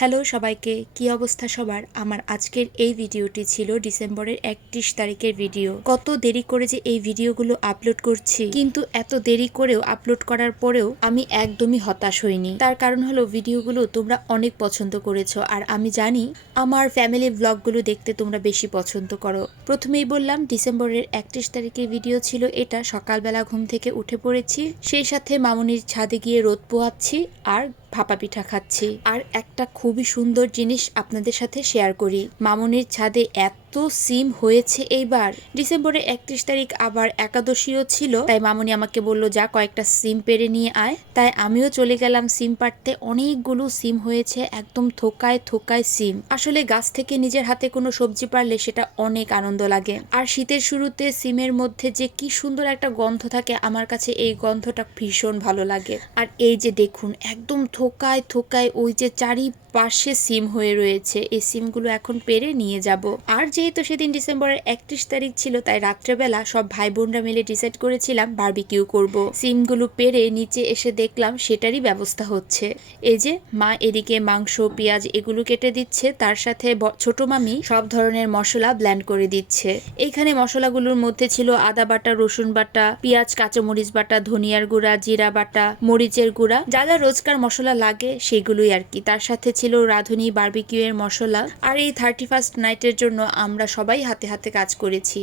Hello সবাইকে, কি অবস্থা সবার? আমার আজকের এই ভিডিওটি ছিল ডিসেম্বরের একত্রিশ তারিখের ভিডিও। কত দেরি করে যে এই ভিডিওগুলো আপলোড করছি। কিন্তু এত দেরি করেও আপলোড করার পরেও আমি একদমই হতাশ হইনি। তার কারণ হলো ভিডিওগুলো তোমরা অনেক পছন্দ করেছ। আর আমি জানি আমার ফ্যামিলি ব্লগগুলো দেখতে তোমরা বেশি পছন্দ করো। প্রথমেই বললাম, ডিসেম্বরের একত্রিশ তারিখের ভিডিও ছিল এটা। সকালবেলা ঘুম থেকে উঠে পড়েছি। সেই সাথে মামুনির ছাদে গিয়ে রোদ পোহাচ্ছি আর ভাপা পিঠা খাচ্ছি। আর একটা খুবই সুন্দর জিনিস আপনাদের সাথে শেয়ার করি। মামনির ছাদে এত সিম হয়েছে এইবার। ডিসেম্বরের একত্রিশ তারিখ আবার একাদশীও ছিল, তাই মামুনি আমাকে বলল, যা কয়েকটা সিম পেরে নিয়ে আয়। তাই আমিও চলে গেলাম সিম পাড়তে। অনেকগুলো সিম হয়েছে, একদম থোকায় থোকায় সিম। আসলে গাছ থেকে নিজের হাতে কোনো সবজি পারলে সেটা অনেক আনন্দ লাগে। আর শীতের শুরুতে সিমের মধ্যে যে কি সুন্দর একটা গন্ধ থাকে, আমার কাছে এই গন্ধটা ভীষণ ভালো লাগে। আর এই যে দেখুন, একদম থোকায় থোকায় ওই যে চারি পাশে সিম হয়ে রয়েছে, এই সিমগুলো এখন পেরে নিয়ে যাব। আর যেহেতু সেদিন ডিসেম্বরের একত্রিশ তারিখ ছিল, তাই রাত্রেবেলা সব ভাই বোনরা মিলে ডিসাইড করেছিলাম বারবিকিউ করব। সিমগুলো পেরে নিচে এসে দেখলাম সেটারই ব্যবস্থা হচ্ছে। এই যে, মা এদিকে মাংস, পেঁয়াজ এগুলো কেটে দিচ্ছে, তার সাথে ছোট মামি সব ধরনের মশলা ব্ল্যান্ড করে দিচ্ছে। এইখানে মশলাগুলোর মধ্যে ছিল আদা বাটা, রসুন বাটা, পেঁয়াজ, কাঁচামরিচ বাটা, ধনিয়ার গুঁড়া, জিরা বাটা, মরিচের গুঁড়া। যা যা রোজকার মশলা লাগে সেগুলোই আর কি। তার সাথে ছিল রাঁধুনি বার্বিকিউ এর মশলা। আর এই থার্টি ফার্স্ট নাইটের জন্য আমরা সবাই হাতে হাতে কাজ করেছি।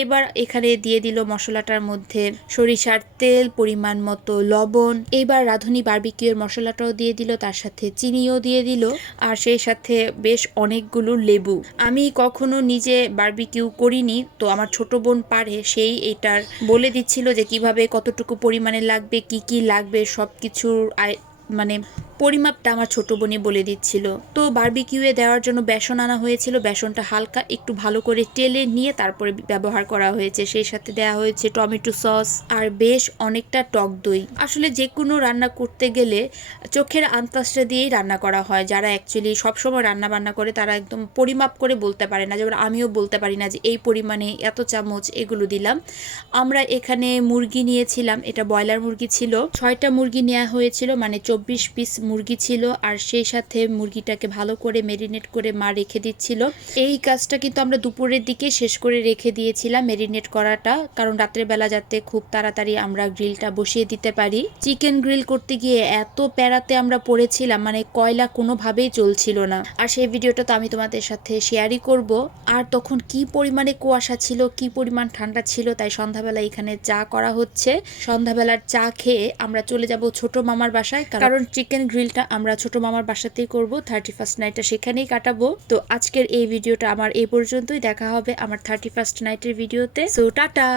এবার এখানে দিয়ে দিল মশলাটার মধ্যে সরিষার তেল, পরিমাণ মতো লবণ। এবার রাঁধুনি বারবিকিউ এর মশলাটাও দিয়ে দিল, তার সাথে চিনিও দিয়ে দিল, আর সেই সাথে বেশ অনেকগুলো লেবু। আমি কখনো নিজে বার্বিকিউ করিনি, তো আমার ছোট বোন পারে, সেই এটার বলে দিচ্ছিল যে কীভাবে কতটুকু পরিমাণে লাগবে, কি কি লাগবে সব কিছুর মানে পরিমাপটা আমার ছোট বোনই বলে দিচ্ছিল। তো বার্বিকিউয়ে দেওয়ার জন্য বেসন আনা হয়েছিল। বেসনটা হালকা একটু ভালো করে টেলে নিয়ে তারপরে ব্যবহার করা হয়েছে। সেই সাথে দেওয়া হয়েছে টমেটো সস আর বেশ অনেকটা টক দই। আসলে যে কোনো রান্না করতে গেলে চোখের আন্তাজটা দিয়েই রান্না করা হয়। যারা অ্যাকচুয়ালি সবসময় রান্না বান্না করে তারা একদম পরিমাপ করে বলতে পারে না। যেমন আমিও বলতে পারি না যে এই পরিমাণে এত চামচ এগুলো দিলাম। আমরা এখানে মুরগি নিয়েছিলাম। এটা ব্রয়লার মুরগি ছিল। ছয়টা মুরগি নেওয়া হয়েছিল। মানে চব্বিশ পিস মুরগি ছিল আর সেই সাথে মুরগিটাকে ভালো করে মেরিনেট করে মা রেখে দিচ্ছিল। এই কাজটা কিন্তু আমরা দুপুরের দিকে শেষ করে রেখে দিয়েছিলাম মেরিনেট করাটা, কারণ রাত্রের বেলা যাতে খুব তাড়াতাড়ি আমরা গ্রিলটা বসিয়ে দিতে পারি। চিকেন গ্রিল করতে গিয়ে এত প্যারাতে আমরা পড়েছিলাম মানে কয়লা কোনোভাবেই চলছিল না। আর সেই ভিডিওটা তো আমি তোমাদের সাথে শেয়ারই করব। আর তখন কি পরিমাণে কুয়াশা ছিল, কি পরিমাণ ঠান্ডা ছিল, তাই সন্ধ্যাবেলা এখানে চা করা হচ্ছে। সন্ধ্যাবেলার চা খেয়ে আমরা চলে যাব ছোট মামার বাসায় কারণ চিকেন গ্রিলটা আমরা ছোট মামার বাসাতেই করব থার্টি ফার্স্ট নাইটটা সেখানেই কাটাবো। তো আজকের এই ভিডিওটা আমার এই পর্যন্তই। দেখা হবে আমার থার্টি ফার্স্ট নাইটের ভিডিওতে। So tata!